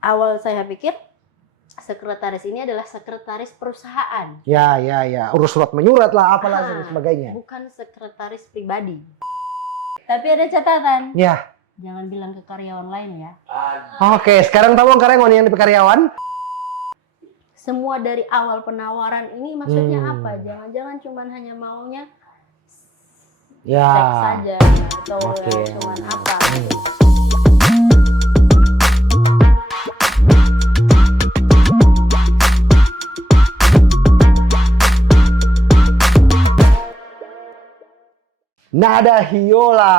awal saya pikir sekretaris ini adalah sekretaris perusahaan. Ya. Urus surat menyurat lah, apalah dan sebagainya. Bukan sekretaris pribadi. Tapi ada catatan. Ya. Jangan bilang ke karyawan lain ya. Oke, sekarang tahu karyawan yang di karyawan? Semua dari awal penawaran ini maksudnya apa? Jangan-jangan cuman hanya maunya seks saja atau cuman apa? Nada Hiola.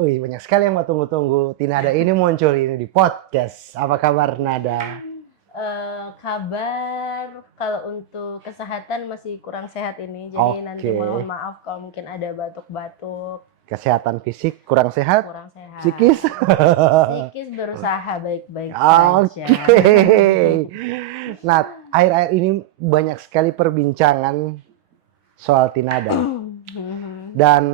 Wih, banyak sekali yang mau tunggu-tunggu. Nada ini muncul ini di podcast. Apa kabar Nada? Kabar kalau untuk kesehatan masih kurang sehat ini. Jadi nanti mohon maaf kalau mungkin ada batuk-batuk. Kesehatan fisik kurang sehat? Kurang sehat. Psikis? Psikis berusaha baik-baik saja. Nah, akhir-akhir ini banyak sekali perbincangan soal Tinada. Dan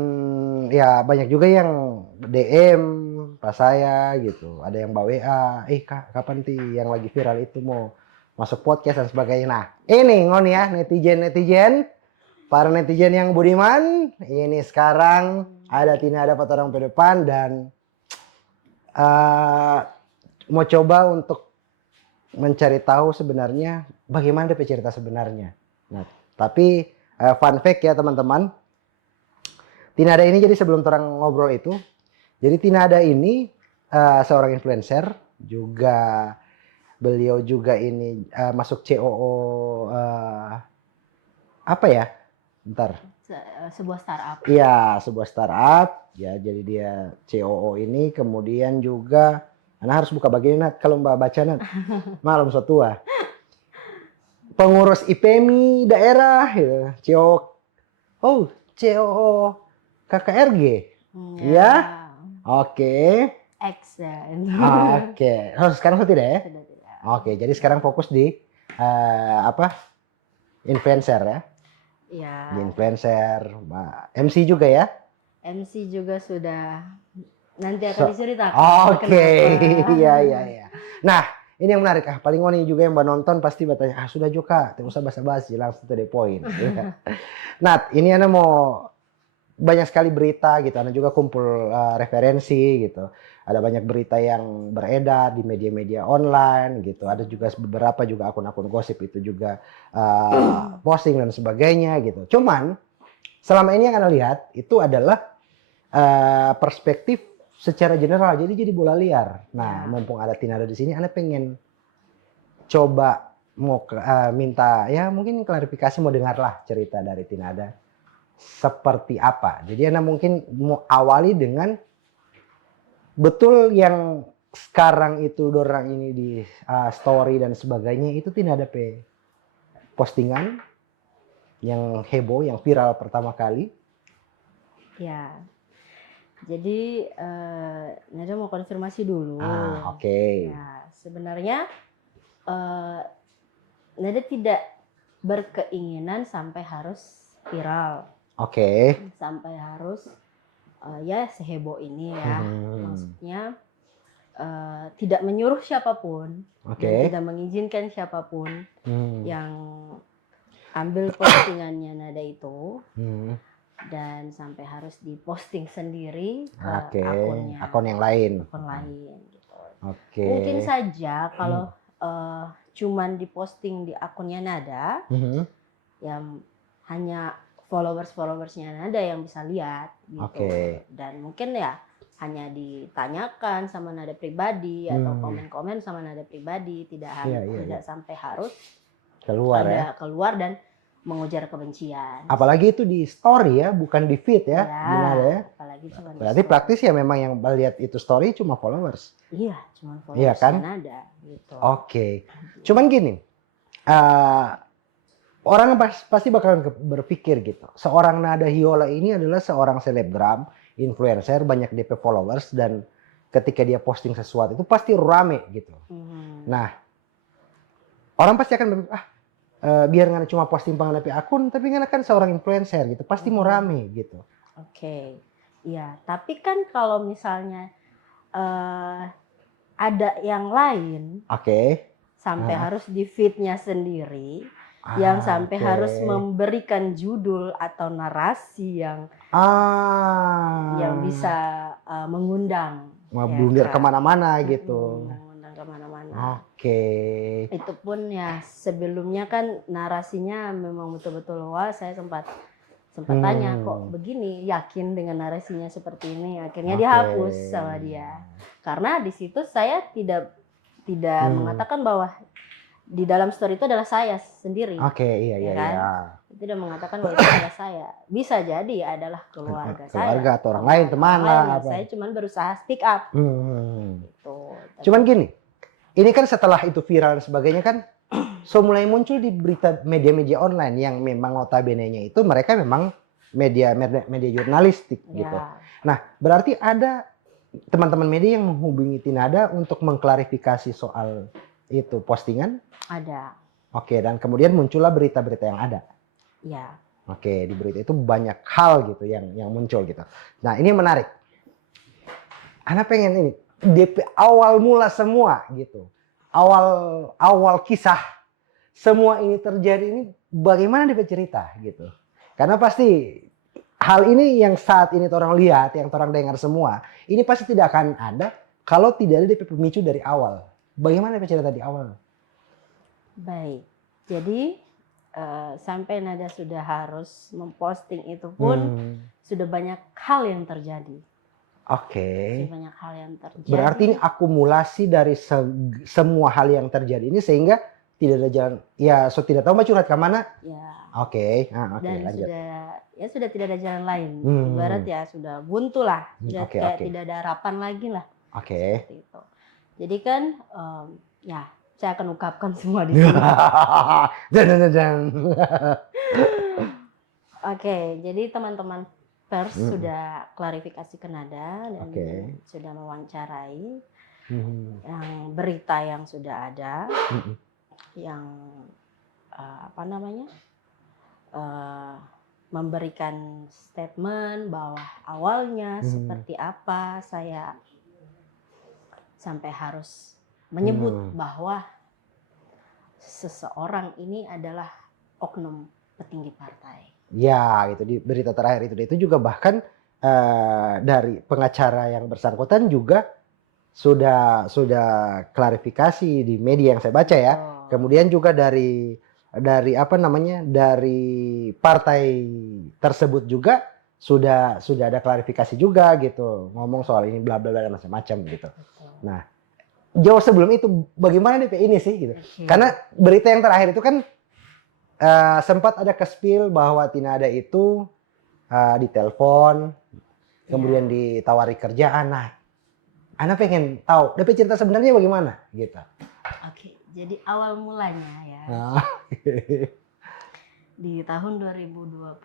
ya banyak juga yang DM pas saya gitu. Ada yang bawa WA, Kak, kapan yang lagi viral itu mau masuk podcast dan sebagainya. Nah, ini ngon ya netizen, para netizen yang budiman. Ini sekarang ada Tinada 4 orang ke depan dan mau coba untuk mencari tahu sebenarnya bagaimana DP cerita sebenarnya. Nah, tapi fun fact ya teman-teman. Tinada ini jadi sebelum orang ngobrol itu, jadi Tinada ini seorang influencer, juga beliau juga ini masuk COO apa ya? Bentar. Sebuah startup. Iya, sebuah startup. Ya, jadi dia COO ini, kemudian juga, Anda harus buka bagian kalau Mbak baca malam so tua. Pengurus IPMI daerah, ya. COO KKRG, ya, oke. Oke. Sekarang tidak ya? Sudah tidak. Oke, jadi sekarang fokus di influencer ya? Iya. Di influencer, MC juga ya? MC juga sudah. Nanti akan diceritakan. Oke, iya. Nah, ini yang menarik. Paling ini juga yang Mbak nonton pasti bertanya, sudah juga, tidak usah basa-basi, langsung to the point. Nah, ini Anda mau banyak sekali berita gitu, Anda juga kumpul referensi gitu. Ada banyak berita yang beredar di media-media online gitu. Ada juga beberapa juga akun-akun gosip itu juga posting dan sebagainya gitu. Cuman selama ini yang Anda lihat itu adalah perspektif secara general. Jadi bola liar. Nah, mumpung ada Tinada di sini, Anda pengen coba mau minta ya mungkin klarifikasi, mau dengarlah cerita dari Tinada seperti apa. Jadi Anda mungkin mau awali dengan betul yang sekarang itu dorang ini di story dan sebagainya itu tidak ada postingan yang heboh, yang viral pertama kali. Ya. Jadi Nada mau konfirmasi dulu. Oke. Ya, sebenarnya Nada tidak berkeinginan sampai harus viral. Oke. Sampai harus ya seheboh ini ya. Maksudnya tidak menyuruh siapapun dan tidak mengizinkan siapapun yang ambil postingannya Nada itu dan sampai harus diposting sendiri ke akunnya. Akun yang lain. Akun lain gitu. Oke. Mungkin saja kalau cuman diposting di akunnya Nada, yang hanya followersnya Nada yang bisa lihat gitu. Dan mungkin ya hanya ditanyakan sama Nada pribadi atau komen-komen sama Nada pribadi, tidak sampai harus keluar dan mengujar kebencian. Apalagi itu di story ya, bukan di feed ya. Ya. Apalagi cuma berarti praktis ya memang yang lihat itu story cuma followers. Iya, cuma followers kan? Nada gitu. Oke. Cuman gini, orang pasti bakalan berpikir gitu. Seorang Nada Hiola ini adalah seorang selebgram, influencer, banyak DP followers, dan ketika dia posting sesuatu itu pasti rame gitu. Nah, orang pasti akan berpikir, biar nggak cuma posting pengen DP akun, tapi kan seorang influencer gitu, pasti mau rame gitu. Oke. Iya, tapi kan kalau misalnya ada yang lain Oke. sampai Ah. harus di feed-nya sendiri, yang sampai Oke. harus memberikan judul atau narasi yang bisa mengundang, ya Memblunder kan? kemana-mana gitu. Mengundang kemana-mana. Oke. Itu pun ya sebelumnya kan narasinya memang betul-betul wah, saya sempat tanya kok begini, yakin dengan narasinya seperti ini, akhirnya dihapus sama dia. Karena di situ saya tidak mengatakan bahwa di dalam story itu adalah saya sendiri. Oke, iya. Tidak mengatakan bahwa itu adalah saya. Bisa jadi adalah keluarga saya. Keluarga atau orang lain, teman lah. Saya cuma berusaha speak up. Gitu. Cuman gini, ini kan setelah itu viral dan sebagainya kan, mulai muncul di berita media-media online yang memang notabene-nya itu mereka memang media jurnalistik gitu. Nah, berarti ada teman-teman media yang menghubungi Tinada untuk mengklarifikasi soal itu postingan? Ada. Oke, dan kemudian muncullah berita-berita yang ada. Ya. Oke, di berita itu banyak hal gitu yang muncul gitu. Nah, ini menarik. Ana pengen ini DP awal mula semua gitu. Awal kisah semua ini terjadi ini bagaimana DP cerita gitu. Karena pasti hal ini yang saat ini orang lihat, yang orang dengar semua, ini pasti tidak akan ada kalau tidak ada DP pemicu dari awal. Bagaimana DP cerita di awal? Baik. Jadi sampai Nada sudah harus memposting itu pun sudah banyak hal yang terjadi. Oke. Banyak hal yang terjadi. Berarti ini akumulasi dari semua hal yang terjadi ini sehingga tidak ada jalan. Ya, tidak tahu mau curhat ke mana? Ya. Oke. Dan lanjut. sudah tidak ada jalan lain. Ibarat ya sudah buntu lah. Sudah kayak tidak ada harapan lagi lah. Oke. Seperti itu. Jadi kan ya saya akan ungkapkan semua di sini. Oke, jadi teman-teman pers sudah klarifikasi ke Nada dan sudah mewawancarai yang berita yang sudah ada, yang memberikan statement bahwa awalnya seperti apa saya sampai harus menyebut bahwa seseorang ini adalah oknum petinggi partai. Ya, itu di berita terakhir itu juga bahkan dari pengacara yang bersangkutan juga sudah klarifikasi di media yang saya baca ya. Kemudian juga dari partai tersebut juga sudah ada klarifikasi juga gitu, ngomong soal ini bla bla bla macam-macam gitu. Nah, jauh sebelum itu bagaimana DP ini sih gitu. Karena berita yang terakhir itu kan sempat ada ke-spill bahwa Tinada itu ditelepon, kemudian ditawari kerjaan. Nah, Ana pengen tahu DP cerita sebenarnya bagaimana gitu. Oke, jadi awal mulanya ya. Di tahun 2021.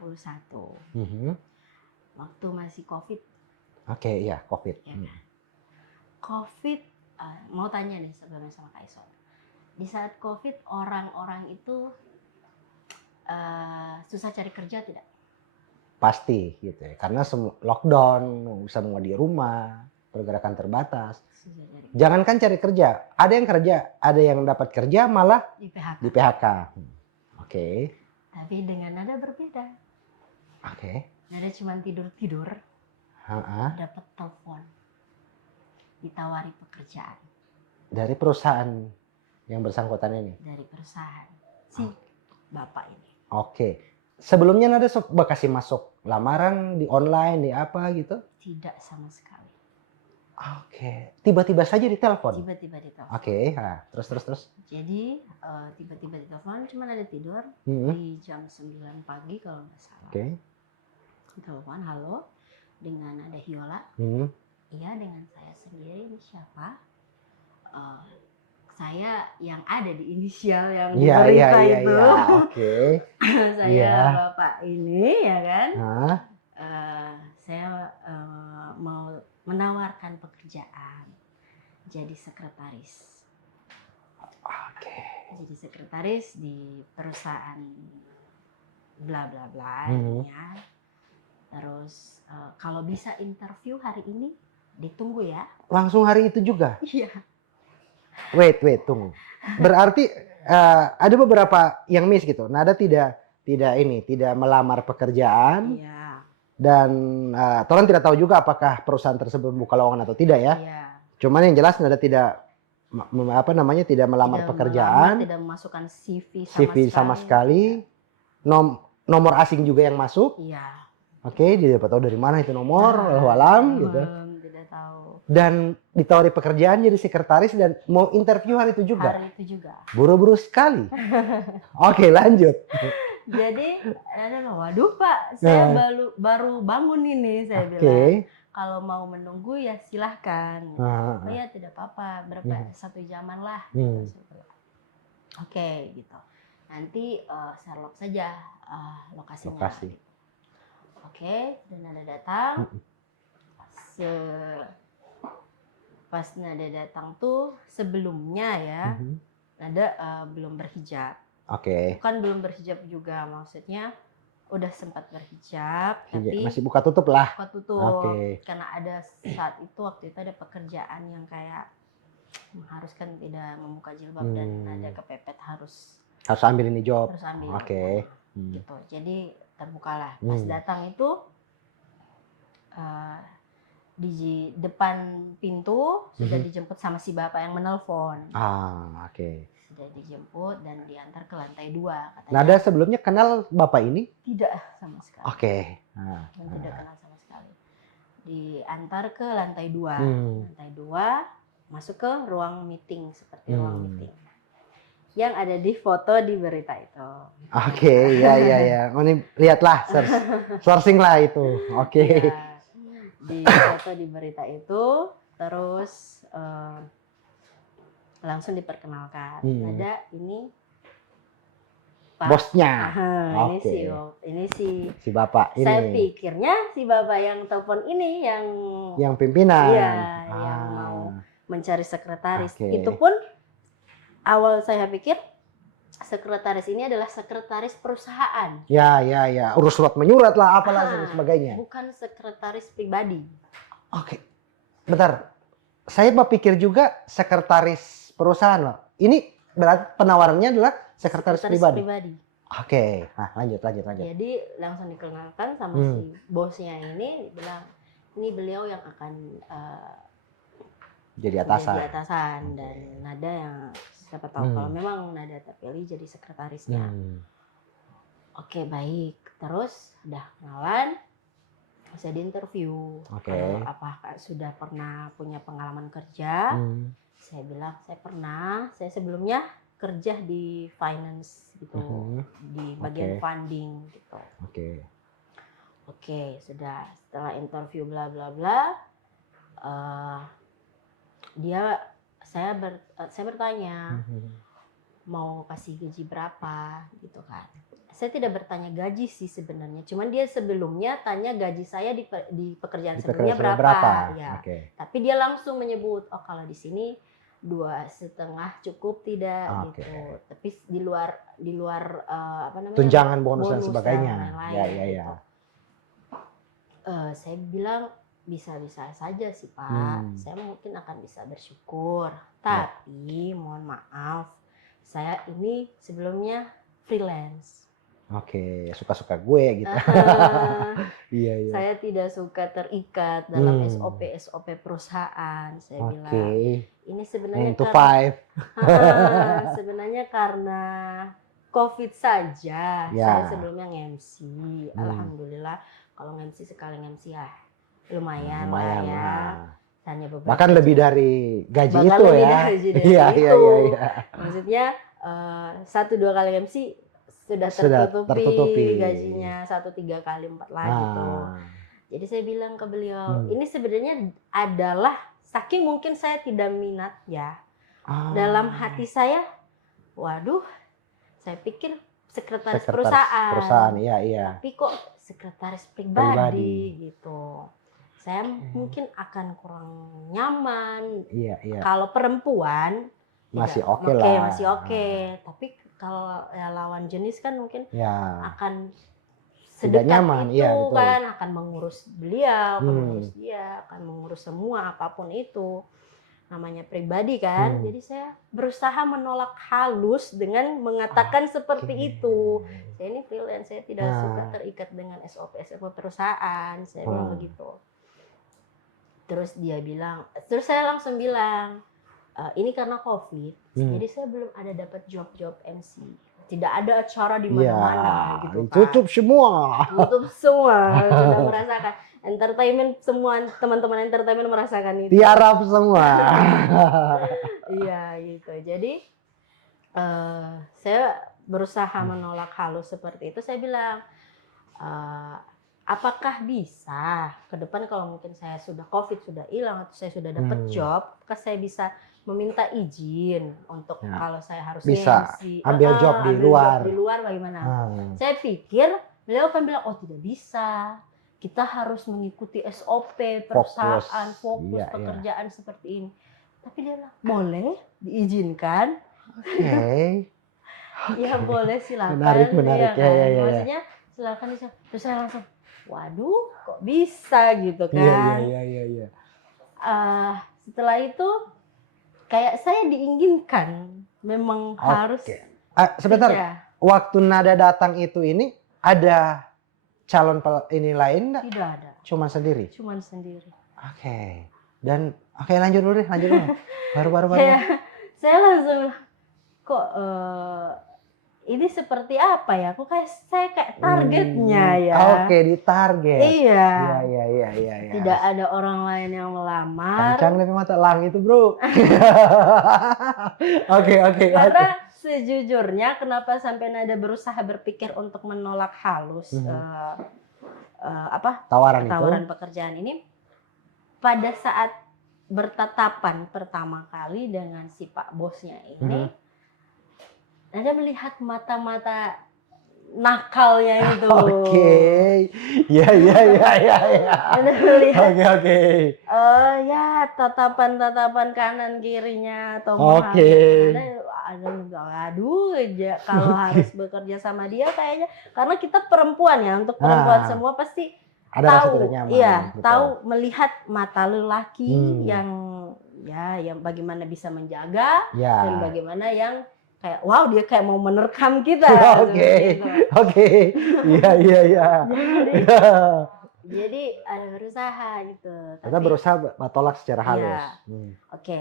Waktu masih COVID. Oke, iya, COVID. Ya kan? COVID, mau tanya nih sebelumnya sama Kak Iso. Di saat COVID orang-orang itu susah cari kerja tidak? Pasti gitu ya, karena lockdown, semua di rumah, pergerakan terbatas. Jangankan cari kerja, ada yang kerja, ada yang dapat kerja malah di PHK. Oke. Tapi dengan Nada berbeda. Oke. Nada cuma tidur, dapat telepon, ditawari pekerjaan. Dari perusahaan yang bersangkutan ini? Dari perusahaan bapak ini. Oke. Sebelumnya Nada kasih masuk lamaran di online, di apa gitu? Tidak sama sekali. Oke. Tiba-tiba saja ditelepon? Tiba-tiba ditelepon. Oke. Nah, terus. Jadi tiba-tiba ditelepon, cuma Nada tidur di jam 9 pagi kalau nggak salah. Oke. Telepon, halo, dengan ada Hiola. Iya, dengan saya sendiri. Ini siapa? Saya yang ada di inisial yang di berita itu. Oke. Saya bapak ini, ya kan. Saya mau menawarkan pekerjaan jadi sekretaris. Oke. Jadi sekretaris di perusahaan bla bla bla ya. Terus kalau bisa interview hari ini ditunggu ya. Langsung hari itu juga? Iya. Wait, tunggu. Berarti ada beberapa yang miss gitu. Nada tidak melamar pekerjaan. Iya. Dan Toran tidak tahu juga apakah perusahaan tersebut buka lowongan atau tidak ya. Iya. Cuman yang jelas Nada tidak tidak melamar pekerjaan, tidak memasukkan CV sama sekali. Nomor asing juga yang masuk. Iya. Oke, dia dapat tahu dari mana itu nomor, alam gitu. Tidak tahu. Dan ditawari pekerjaan jadi sekretaris dan mau interview hari itu juga. Hari itu juga. Buru-buru sekali. Oke, lanjut. Jadi, waduh Pak, saya baru bangun ini, saya bilang. Kalau mau menunggu ya silahkan. Oh ya tidak apa-apa, berapa 1 jaman lah. Oke, gitu. Nanti saya lock saja lokasinya. Oke, dan Nada datang. Pas Nada datang tuh sebelumnya ya, Nada belum berhijab. Bukan belum berhijab juga, maksudnya udah sempat berhijab, tapi masih buka tutup lah. Buka tutup. Karena ada saat itu waktu itu ada pekerjaan yang kayak mengharuskan tidak membuka jilbab dan Nada kepepet harus ambil ini job. Harus ambil. Gitu. Jadi terbukalah. Pas datang itu di depan pintu sudah dijemput sama si bapak yang menelpon. Sudah dijemput dan diantar ke lantai 2 katanya. Nada sebelumnya kenal bapak ini? Tidak sama sekali. Tidak kenal sama sekali. Diantar ke lantai 2. Lantai 2 masuk ke ruang meeting seperti ruang meeting. Yang ada di foto di berita itu. Ya. Ini lihatlah, sourcing lah itu. Ya, di foto di berita itu, terus langsung diperkenalkan. Ada ini Pak. Bosnya. Ini si bapak ini. Saya pikirnya si bapak yang telepon ini yang pimpinan. Iya, yang mau mencari sekretaris. Itu pun awal saya pikir sekretaris ini adalah sekretaris perusahaan. Ya. Urus surat menyurat lah, apalah dan sebagainya. Bukan sekretaris pribadi. Bentar. Saya berpikir juga sekretaris perusahaan loh. Ini berarti penawarannya adalah sekretaris pribadi. Lanjut. Jadi langsung dikenalkan sama si bosnya ini, dibilang ini beliau yang akan jadi atasan. Dan Nada yang siapa tahu kalau memang Nada terpilih jadi sekretarisnya. Baik. Terus udah kenalan, saya diinterview. Apakah sudah pernah punya pengalaman kerja? Saya bilang saya pernah. Saya sebelumnya kerja di finance gitu, di bagian funding gitu. Sudah. Setelah interview bla bla bla, saya bertanya mau kasih gaji berapa gitu kan. Saya tidak bertanya gaji sih sebenarnya, cuman dia sebelumnya tanya gaji saya di pekerjaan sebelumnya berapa. Ya. Tapi dia langsung menyebut, kalau di sini 2,5 cukup tidak gitu. Tapi di luar tunjangan bonus dan sebagainya. Gitu. Saya bilang bisa-bisa saja sih Pak. Saya mungkin akan bisa bersyukur. Tapi mohon maaf, saya ini sebelumnya freelance. Suka-suka gue gitu. Iya. Saya tidak suka terikat dalam SOP perusahaan. Saya bilang ini sebenarnya sebenarnya karena COVID saja. Saya sebelumnya nge-MC. Alhamdulillah kalau nge-MC sekali nge-MC ya lumayan lah ya. Hanya beberapa. Bahkan lebih dari gaji itu ya. Iya. Maksudnya 1-2 kali MC sudah tertutupi gajinya 1-3 kali 4 lah gitu. Jadi saya bilang ke beliau, ini sebenarnya adalah saking mungkin saya tidak minat ya. Dalam hati saya, waduh, saya pikir sekretaris perusahaan. Iya. Tapi kok sekretaris pribadi gitu. Saya mungkin akan kurang nyaman. Iya. Kalau perempuan masih oke lah. Masih oke. Tapi kalau lawan jenis kan mungkin akan sedekat nyaman, itu betul. Kan akan mengurus beliau, akan mengurus dia, akan mengurus semua apapun itu. namanya pribadi kan. Jadi saya berusaha menolak halus dengan mengatakan seperti itu. Saya ini freelance, saya tidak suka terikat dengan SOP perusahaan. Saya bilang begitu. Terus saya langsung bilang, ini karena COVID, jadi saya belum ada dapat job MC. Tidak ada acara di mana-mana gitu kan. Tutup semua. Sudah merasakan. Entertainment, semua teman-teman entertainment merasakan itu. Tiarap semua. Iya gitu. Jadi saya berusaha menolak halus seperti itu. Saya bilang, apakah bisa ke depan kalau mungkin saya sudah COVID sudah hilang atau saya sudah dapat job, apakah saya bisa meminta izin untuk kalau saya harus bisa MC, ambil job di luar bagaimana? Saya pikir beliau akan bilang, oh tidak bisa, kita harus mengikuti SOP perusahaan, fokus pekerjaan seperti ini. Tapi dia bilang, boleh diizinkan. Ya boleh, silakan. Menarik. Ya. Maksudnya silakan. Terus saya langsung, waduh, kok bisa gitu kan? Iya. Setelah itu kayak saya diinginkan, memang harus. Sebentar, waktu Nada datang ini ada calon ini lain enggak? Tidak ada. Cuman sendiri. Dan lanjut dulu deh. Baru. Saya langsung kok ini seperti apa ya? Kok saya kayak targetnya ya. Ditarget. Iya. Iya. Tidak ada orang lain yang melamar. Kencang tapi mata lang itu, Bro. Oke. Karena sejujurnya kenapa sampai Nada berusaha berpikir untuk menolak halus tawaran pekerjaan ini, pada saat bertatapan pertama kali dengan si Pak Bosnya ini, Nada melihat mata-mata nakalnya itu. Iya. Nada melihat. Ya, tatapan kanan kirinya atau aduh, kalau harus bekerja sama dia kayaknya, karena kita perempuan ya, untuk perempuan semua pasti ada tahu melihat mata lelaki yang bagaimana bisa menjaga dan bagaimana yang kayak wow, dia kayak mau menerkam kita. Iya. Jadi ada berusaha gitu. Kita berusaha tolak secara halus.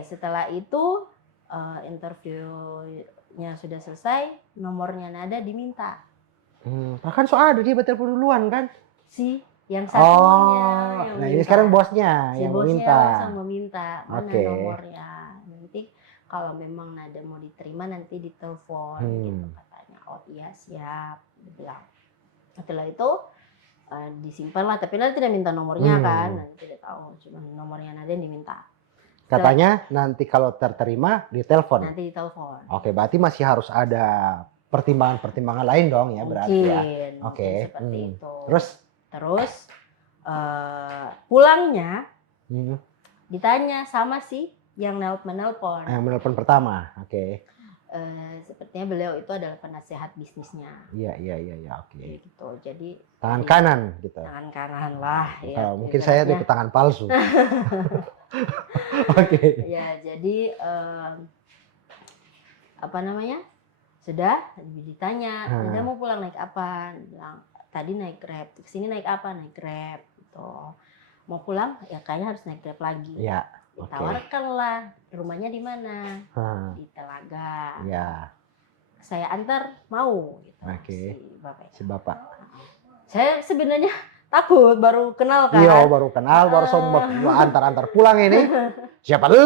Setelah itu interviewnya sudah selesai, nomornya Nada diminta. Kan soalnya dia bertelepon duluan kan? Yang satunya. Ini sekarang bosnya yang meminta mana nomornya. Nanti kalau memang Nada mau diterima nanti ditelepon gitu katanya. Oh iya, siap, bilang. Setelah itu disimpan lah, tapi Nada tidak minta nomornya kan, Nada tidak tahu, cuma nomornya Nada yang diminta. Katanya nanti kalau terterima ditelepon. Nanti ditelepon. Berarti masih harus ada pertimbangan lain dong ya, berarti ya. Seperti itu. Terus pulangnya ditanya sama si yang menelpon. Yang menelpon pertama, sepertinya beliau itu adalah penasehat bisnisnya. Iya, Gitu. Jadi tangan kanan gitu. Tangan kanan lah. Ya, mungkin saya ada tangan palsu. Ya, jadi sudah ditanya, Anda mau pulang naik apa? Bilang, tadi naik Grab, kesini naik apa? Naik Grab gitu. Mau pulang ya kayaknya harus naik Grab lagi. Ditawarkanlah, rumahnya di mana? Di Telaga. Saya antar, mau gitu. Si Bapak. Saya sebenarnya takut, baru kenal kan. Iya, baru kenal, baru sombong. Antar pulang ini. Siapa lu?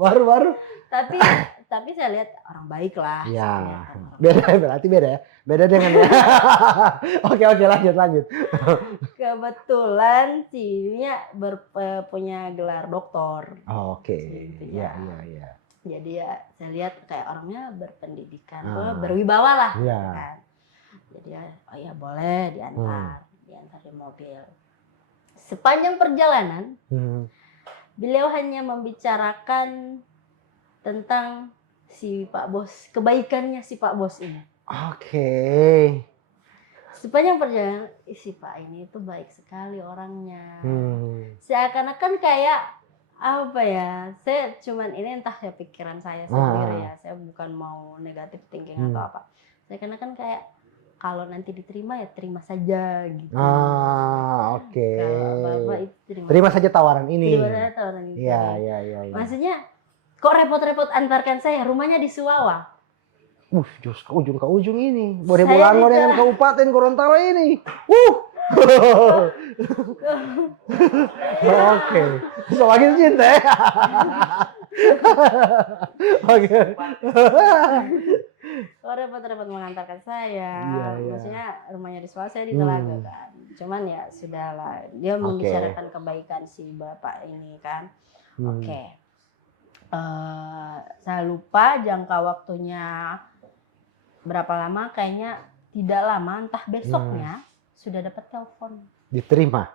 Baru. Tapi saya lihat orang baik lah. Iya. Berarti beda ya. Beda dengan Oke, lanjut. Kebetulan Cinya punya gelar doktor. Iya. Jadi ya saya lihat kayak orangnya berpendidikan, berwibawa lah. Kan. Jadi ya boleh diantar di mobil. Sepanjang perjalanan beliau hanya membicarakan tentang si Pak Bos, kebaikannya si Pak Bos ini. Sepanjang perjalanan, si Pak ini itu baik sekali orangnya. Seakan-akan kayak Apa ya, saya cuman ini entah ya pikiran saya sendiri ya, saya bukan mau negatif thinking atau apa. Saya karena kan kayak kalau nanti diterima ya terima saja gitu. Oke. Kalau Bapak itu Terima saja tawaran ini. Terima saja tawaran itu. Iya. Maksudnya kok repot-repot antarkan saya, rumahnya di Suwawa. Jus ke ujung ini. Boleh Bolango dengan Kabupaten Gorontalo ini. Oke. Semakin cinta ya. Oke. Kok repot-repot mengantarkan saya. Iya. Maksudnya rumahnya di Suwawa, saya di Telaga kan. Cuman ya sudahlah. Dia membicarakan kebaikan si bapak ini kan. Oke. Saya lupa jangka waktunya berapa lama, kayaknya tidak lama, entah besoknya sudah dapat telepon. Diterima?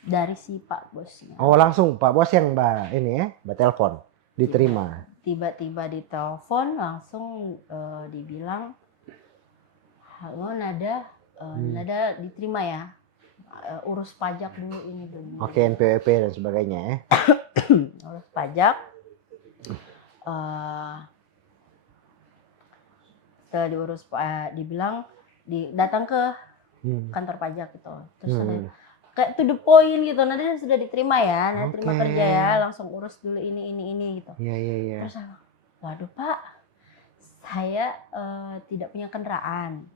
Dari si Pak Bosnya. Oh langsung Pak Bos yang Mbak ini ya, Mbak telepon. Diterima? Tiba-tiba ditelepon langsung dibilang, halo Nada, Nada diterima ya, urus pajak dulu ini dulu. Oke, NPWP dan sebagainya ya. Urus pajak. Setelah diurus, dibilang datang ke kantor pajak gitu. Terus kayak to the point gitu, nanti sudah diterima ya, nanti terima kerja ya, langsung urus dulu ini gitu. Iya. Terus waduh Pak, saya tidak punya kendaraan.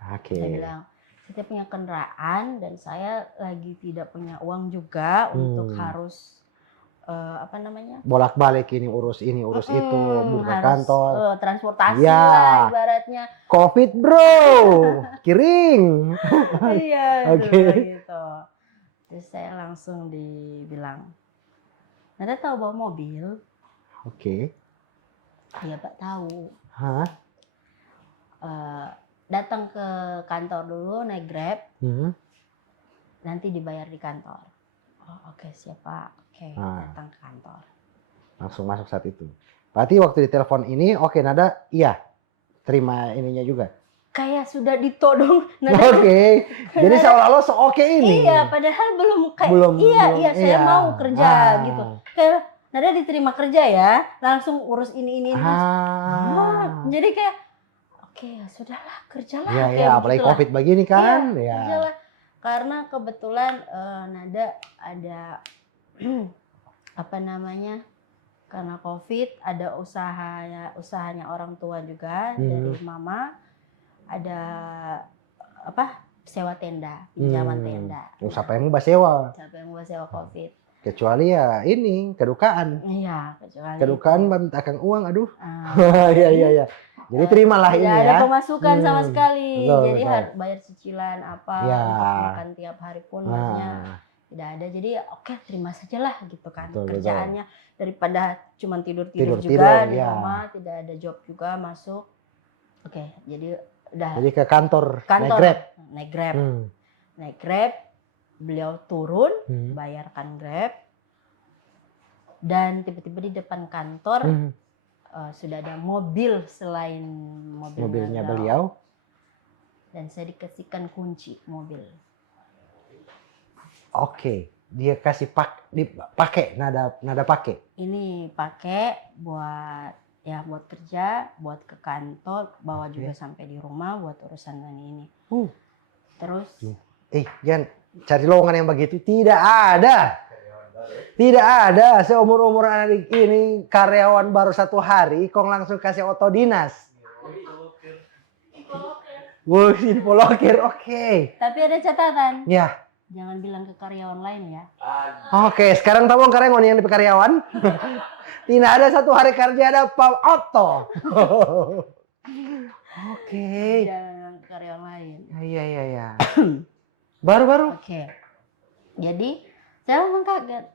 Saya bilang, saya tidak punya kendaraan dan saya lagi tidak punya uang juga untuk harus bolak-balik ini urus itu, buka kantor, transportasi lah ibaratnya. COVID bro, kiring. Iya, gitu. Terus saya langsung dibilang, Nada tahu bawa mobil? Oke. Iya Pak tahu. Hah? Datang ke kantor dulu naik Grab, nanti dibayar di kantor. Oh oke siap Pak. Oke, datang ke kantor. Langsung masuk saat itu. Berarti waktu ditelepon ini, oke Nada, iya terima ininya juga. Kayak sudah ditodong. Oke. Jadi seolah-olah oke ini. Iya, padahal belum kayak saya mau kerja gitu. Kayak Nada diterima kerja ya, langsung urus ini. Jadi kayak oke, sudahlah kerjalah. Iya, apalagi COVID begini kan. Iya, kerjalah. Karena kebetulan Nada ada karena COVID ada usahanya orang tua juga dari mama, ada sewa tenda, pinjaman tenda. Siapa yang mau sewa? Siapa yang mau sewa COVID? Kecuali ya ini kedukaan. Iya, kecuali kedukaan mintakan uang, aduh. Iya. Jadi terimalah ini ya. Tidak ada pemasukan sama sekali. Jadi harus bayar cicilan untuk makan tiap hari pun maksudnya. Tidak ada, jadi oke terima sajalah gitu kan. Kerjaannya daripada cuma tidur juga di rumah, tidak ada job juga masuk. Oke, jadi udah. Jadi ke kantor. Naik Grab, beliau turun, bayarkan Grab, dan tiba-tiba di depan kantor sudah ada mobil selain mobilnya beliau, dan saya dikasihkan kunci mobil. Oke, dia kasih pakai nada pakai. Ini pakai buat kerja, buat ke kantor, bawa juga sampai di rumah buat urusan ini. Terus jangan cari lowongan yang begitu, tidak ada. Seumur anak ini karyawan baru 1 hari, kong langsung kasih otodinas. Infoloker, oke. Tapi ada catatan. Ya. Jangan bilang ke karyawan lain ya. Oke, sekarang tahu karyawan yang di karyawan. Tidak ada 1 hari kerja ada Pak Otto. Oke. Jangan ke karyawan lain. Iya. Baru-baru. Oke. Jadi saya langsung kaget.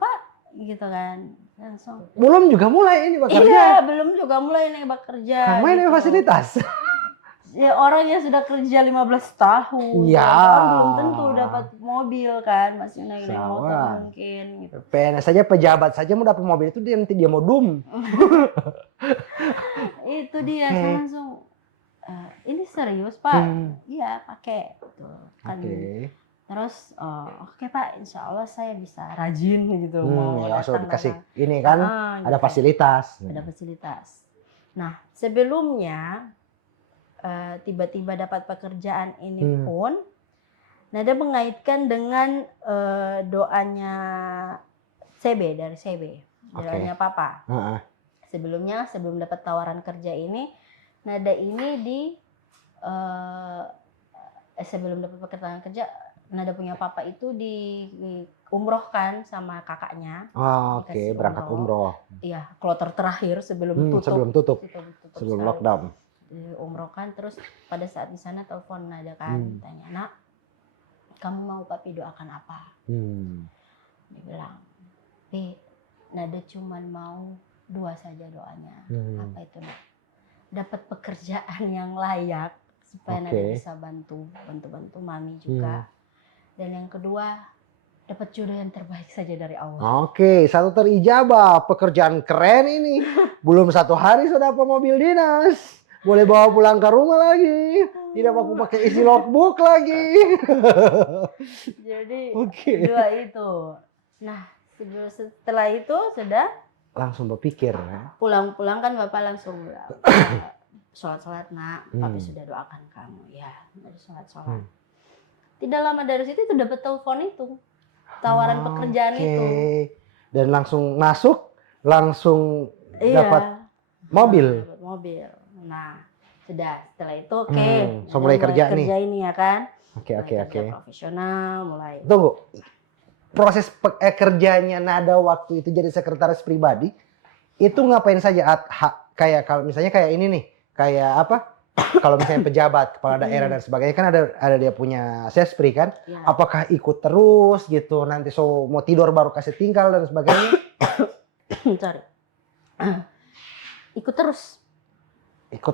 Pak, gitu kan. Langsung. Belum juga mulai ini bekerja. Iya, belum juga mulai ini bekerja. Kamu ini fasilitas. Ya orang yang sudah kerja 15 tahun, belum tentu dapat mobil kan, masih naik motor mungkin. Gitu. PNS saja, pejabat saja mau dapat mobil itu nanti dia mau dum. Itu dia, saya langsung, ini serius Pak? Iya pakai, gitu kan. Terus oke Pak, insya Allah saya bisa rajin gitu mau langsung datang. dikasih ini kan ada gitu. fasilitas. Ada fasilitas. Nah sebelumnya tiba-tiba dapat pekerjaan ini pun Nada mengaitkan dengan doanya CB dari CB, doanya Papa. Sebelumnya sebelum dapat tawaran kerja ini, Nada ini sebelum dapat pekerjaan kerja, Nada punya Papa itu diumrohkan sama kakaknya. Oke, berangkat umroh. Iya, kloter terakhir sebelum tutup. Sebelum lockdown. Diumrohkan, terus pada saat di sana telepon Nada kan, tanya, "Nak, kamu mau Papi doakan apa?" Dia bilang, "Pi, Nada cuman mau 2 saja doanya." Apa itu, Nak? Dapat pekerjaan yang layak supaya Nada bisa bantu Mami juga. Dan yang kedua, dapat jodoh yang terbaik saja dari Allah. Oke, satu terijabah, pekerjaan keren ini. Belum 1 hari sudah dapat mobil dinas. Boleh bawa pulang ke rumah lagi. Tidak aku pakai isi logbook lagi. Jadi 2 itu. Nah, setelah itu sudah langsung berpikir. Pulang-pulang kan Bapak langsung sholat-sholat, Nak. Papi sudah doakan kamu. Ya, dari sholat-sholat. Tidak lama dari situ itu dapat telepon itu. Tawaran pekerjaan itu. Dan langsung masuk, langsung dapat mobil. Dapat mobil. Nah, sudah setelah itu so mulai kerja ini ya kan. Oke. Profesional mulai. Tunggu. Proses kerjanya Nada waktu itu jadi sekretaris pribadi itu ngapain saja? Kayak kalau misalnya kayak ini nih, kayak apa? Kalau misalnya pejabat, kepala daerah dan sebagainya kan ada dia punya sespri kan? Ya. Apakah ikut terus gitu? Nanti mau tidur baru kasih tinggal dan sebagainya? Sorry. Ikut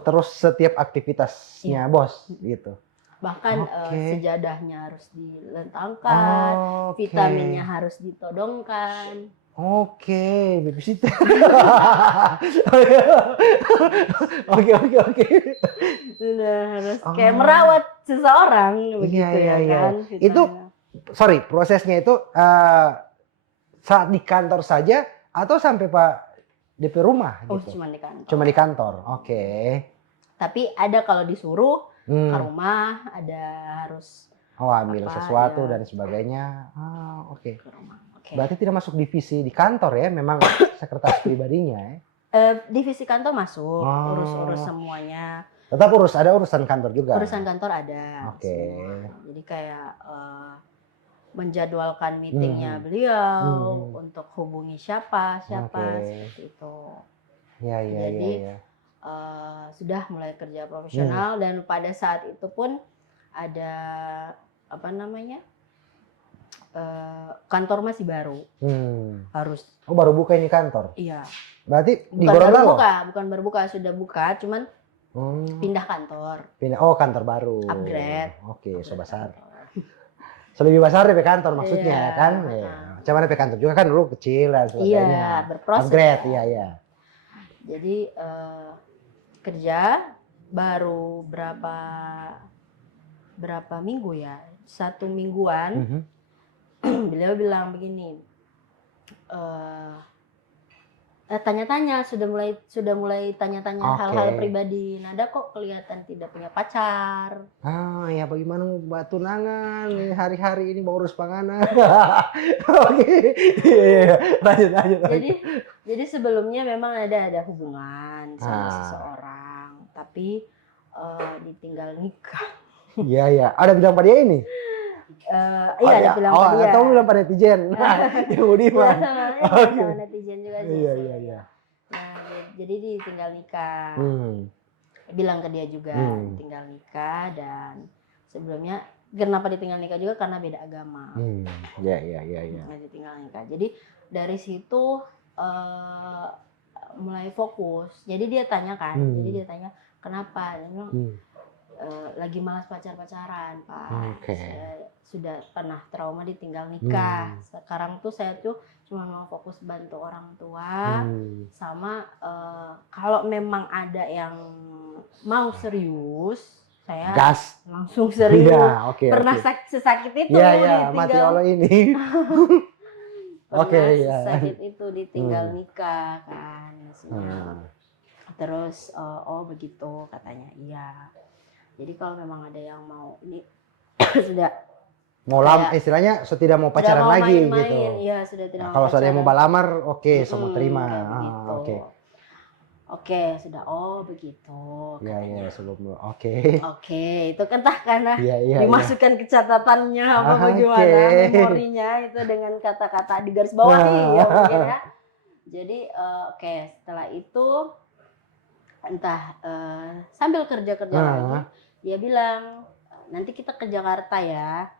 terus setiap aktivitasnya bos gitu. Bahkan sejadahnya harus dilentangkan, vitaminnya harus ditodongkan. Babysitter. Oke. Sudah harus kayak merawat seseorang begitu kan. Itu sorry, prosesnya itu saat di kantor saja atau sampai Pak DP rumah gitu? Cuma di kantor. Oke. Tapi ada kalau disuruh ke rumah, ada harus ambil sesuatu dan sebagainya. Oke. Berarti tidak masuk divisi di kantor ya, memang sekretaris pribadinya ya? Divisi kantor masuk, urus semuanya. Tetap ada urusan kantor juga? Urusan kantor ada. Jadi kayak menjadwalkan meetingnya beliau, untuk hubungi siapa seperti itu. Jadi sudah mulai kerja profesional dan pada saat itu pun ada kantor masih baru. Harus. Baru buka ini kantor? Iya. Berarti di Gorontalo? Bukan baru buka, sudah buka, cuman pindah kantor. Kantor baru. Upgrade. Oke, so besar. Lebih besar dari kantor maksudnya kan? Cuman dari kantor juga kan dulu kecil dan sebagainya. Iya, berproses. Upgrade, iya. Jadi kerja baru berapa minggu ya? 1 mingguan. Beliau bilang begini, tanya-tanya, sudah mulai tanya-tanya hal-hal pribadi. Nada kok kelihatan tidak punya pacar. Ya bagaimana mau tunangan hari-hari ini mau urus panganan. Lanjut. Jadi sebelumnya memang ada hubungan sama seseorang, tapi ditinggal nikah. Iya. Ada bilang pada dia ini? Ada bilang pada dia. Atau bilang pada netizen? Yang Budiman. Sama netizen juga sih. Iya. Nah, jadi ditinggal nikah. Bilang ke dia juga tinggal nikah, dan sebelumnya kenapa ditinggal nikah juga karena beda agama. Iya. Nah, ditinggal nikah. Jadi dari situ mulai fokus. Jadi dia tanya kenapa? Dia bilang lagi malas pacaran, Pak. Sudah pernah trauma ditinggal nikah. Sekarang tuh saya tuh cuma mau fokus bantu orang tua, sama kalau memang ada yang mau serius saya gas langsung serius. Iya, oke. Pernah sesakit itu Iya, mati ditinggal. Allah ini. Pernah iya. sesakit itu ditinggal nikah kan maksudnya. Hmm. Terus oh begitu katanya. Iya. Jadi kalau memang ada yang mau ini sudah Mau istilahnya tidak mau pacaran mau lagi main-main, gitu. iya sudah tidak Nah, mau kalau pacaran. sudah mau balamar, oke, semua terima. Kayak begitu. Oke. Oke, sudah begitu. Iya, sebelum oke. Oke, itu kan karena Iya, dimasukkan ke catatannya apa bagaimana memorinya itu dengan kata-kata di garis bawahi ya mungkin ya. Jadi oke, setelah itu entah sambil kerja lagi dia bilang nanti kita ke Jakarta ya.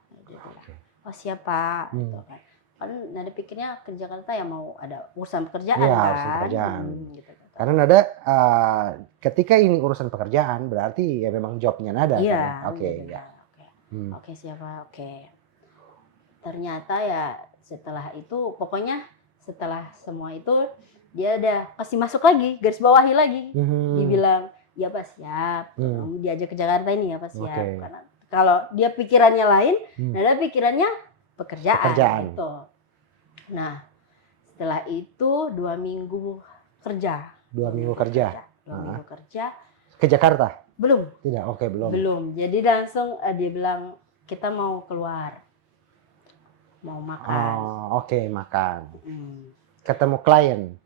Oh siapa gitu kan. Kan Nada pikirnya ke Jakarta ya mau ada urusan pekerjaan ya, kan. urusan pekerjaan. Gitu. Karena Nada ketika ini urusan pekerjaan berarti ya memang jobnya Nada. Iya. Kan? Oke, Gitu, ya. Oke siapa? Oke. Ternyata ya setelah itu pokoknya setelah semua itu dia ada kasih masuk lagi garis bawahi lagi. Dibilang ya Pak siap. Diajak ke Jakarta ini ya Pak siap. Karena kalau dia pikirannya lain, Nada pikirannya pekerjaan. Gitu. Nah setelah itu 2 minggu kerja. 2 minggu kerja. 2 minggu kerja. Ke Jakarta? Belum. Tidak, oke belum. Belum. Jadi langsung dia bilang kita mau keluar, mau makan. Oh, oke, makan. Ketemu klien.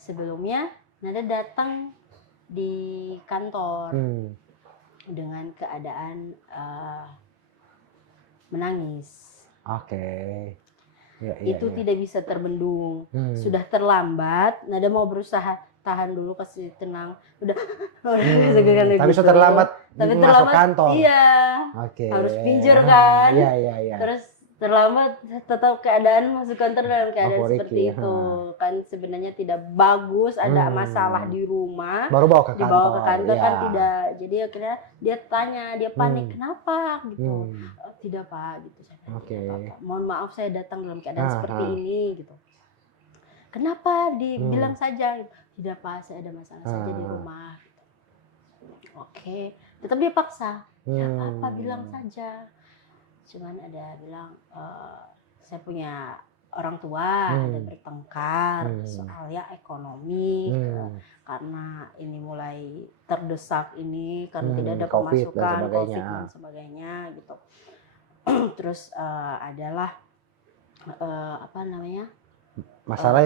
Sebelumnya Nada datang di kantor dengan keadaan menangis. Oke. Ya, itu tidak bisa terbendung. Sudah terlambat. Nada mau berusaha tahan dulu, kasih tenang. Udah. Tapi sudah terlambat. Masuk kantor. Iya. Oke. Harus pinjer kan. Iya. Terus terlambat tetap keadaan masuk kantor dalam keadaan seperti itu. Kan sebenarnya tidak bagus, ada masalah di rumah. Baru dibawa ke kantor kan tidak. Jadi akhirnya dia tanya, dia panik, kenapa gitu. Tidak Pak gitu. Oke. Mohon maaf saya datang dalam keadaan seperti ini gitu. Kenapa dibilang saja? Tidak Pak, saya ada masalah saja di rumah. Gitu. Oke, tetap dia paksa. Ya apa bilang saja. Cuman ada bilang saya punya orang tua ada bertengkar soal ya ekonomi karena ini mulai terdesak ini karena tidak ada pemasukan COVID dan sebagainya gitu. Terus adalah masalah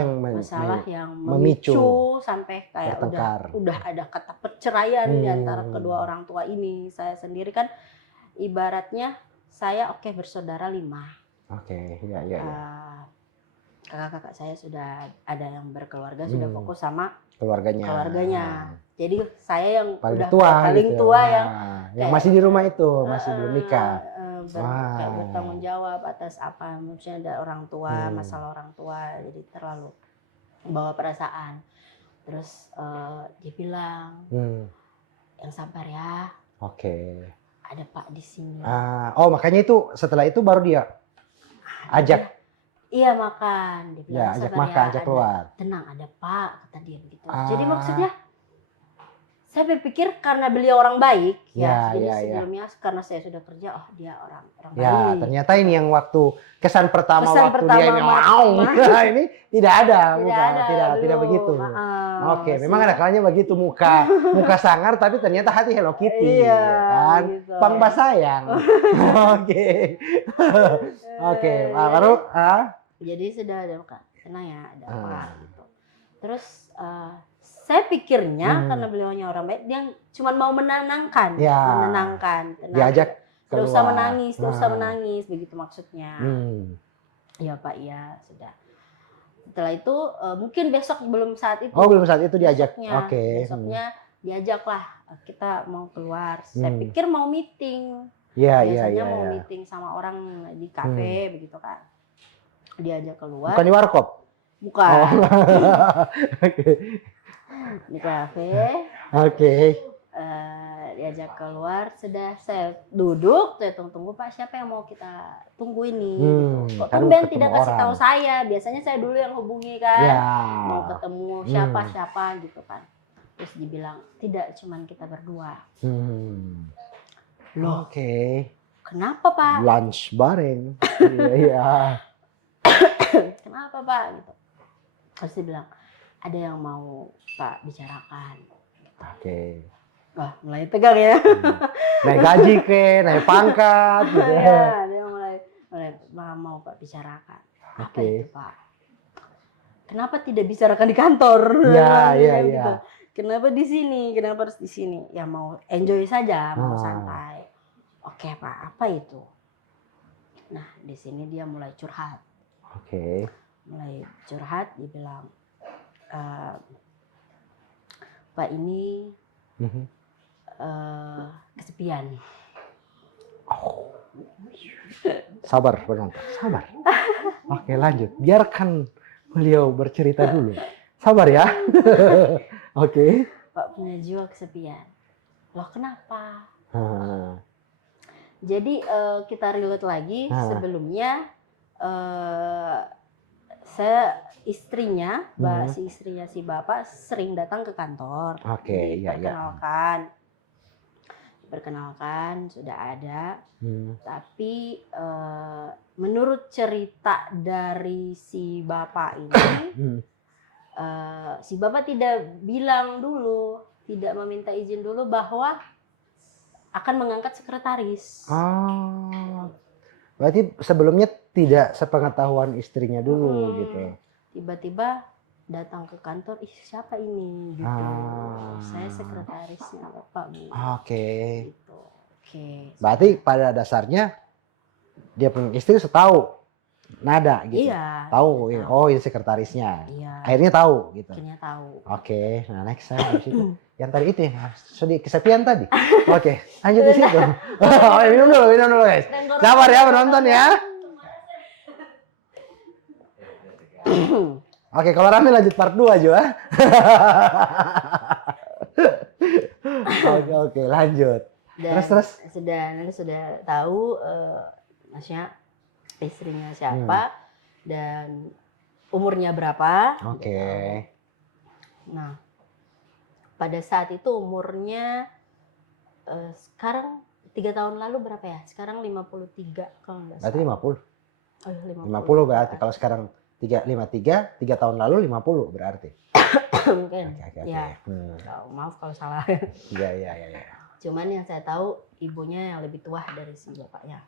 yang memicu sampai kayak udah ada kata perceraian di antara kedua orang tua ini. Saya sendiri kan ibaratnya saya bersaudara 5. Oke, iya. Kakak-kakak saya sudah ada yang berkeluarga, sudah fokus sama keluarganya. Jadi saya yang paling paling tua yang masih di rumah itu, masih belum nikah. Kayak bertanggung jawab atas apa, maksudnya ada orang tua, masalah orang tua, jadi terlalu bawa perasaan. Terus dia bilang, yang sabar ya. Oke. Ada Pak di sini. Makanya itu setelah itu baru dia ajak. Iya makan. Dia bilang, ajak makan, ajak keluar. Tenang ada Pak, kata dia begitu. Jadi maksudnya saya berpikir karena beliau orang baik, sebelumnya karena saya sudah kerja, dia orang baik. Ternyata ini yang waktu kesan pertama dia ini tidak ada, tidak begitu. Oke, memang ada kalanya begitu muka sangar, tapi ternyata hati Hello Kitty, kan? Gitu. Pangba sayang. Oke, baru. Jadi sudah ada tenang ya, ada apa gitu. Terus saya pikirnya karena beliaunya orang baik, dia cuma mau menenangkan. Diajak Tidak usah menangis, begitu maksudnya. Ya Pak, ya sudah. Setelah itu mungkin besok belum saat itu. Belum saat itu diajak. Besoknya diajaklah kita mau keluar. Saya pikir mau meeting. Biasanya mau meeting sama orang di kafe begitu kan. Diajak keluar. Bukan di warkop. Bukan. Di kafe. Diajak keluar, sudah saya duduk, saya tunggu Pak siapa yang mau kita tunggu ini. Gitu. Kok tumben tidak kasih tahu saya? Biasanya saya dulu yang hubungi kan, mau ketemu siapa gitu kan. Terus dibilang, tidak, cuman kita berdua. Loh, oke. Kenapa Pak? Lunch bareng. Iya. Kenapa Pak? Gitu. Terus dibilang, ada yang mau Pak bicarakan. Oke. Wah, mulai tegang ya. Naik gaji naik pangkat gitu. Ya, dia mulai mau Pak bicarakan. Apa itu Pak? Kenapa tidak bicarakan di kantor? Iya. Gitu. Kenapa di sini? Kenapa harus di sini? Ya mau enjoy saja, mau santai. Oke Pak, apa itu? Nah, di sini dia mulai curhat. Oke. Mulai curhat, dia bilang, Pak ini kesepian. Sabar penonton, sabar. Oke, lanjut. Biarkan beliau bercerita dulu. Sabar ya. Oke. Pak punya jiwa kesepian. Loh kenapa? Jadi kita relate lagi. Sebelumnya si istrinya si bapak sering datang ke kantor. Oke, Perkenalkan sudah ada, tapi menurut cerita dari si bapak ini, si bapak tidak bilang dulu, tidak meminta izin dulu bahwa akan mengangkat sekretaris. Berarti sebelumnya tidak sepengetahuan istrinya dulu gitu. Tiba-tiba datang ke kantor, siapa ini gitu. Saya sekretarisnya Bapak Bu. Oke. Gitu. Oke. Berarti pada dasarnya dia punya istri tahu nada gitu. Iya. Tahu, ini sekretarisnya. Iya. Akhirnya tahu gitu. Akhirnya tahu. Oke, nah next habis itu. Yang tadi itu ya, sedih kesepian tadi. Oke, lanjut di situ. Minum dulu guys. Sabar ya penonton ya. Oke, kalau rame lanjut part 2 aja. Oke, lanjut. Dan terus sudah tahu maksudnya istrinya siapa dan umurnya berapa. Oke. Nah, pada saat itu umurnya sekarang 3 tahun lalu berapa ya? Sekarang 53 kalau nggak salah. Berarti 50. Oh, 50 berarti kalau sekarang 53, 3 tahun lalu 50 berarti. Mungkin. Oke. Ya. Maaf kalau salah. Iya. Cuman yang saya tahu ibunya yang lebih tua dari si bapaknya.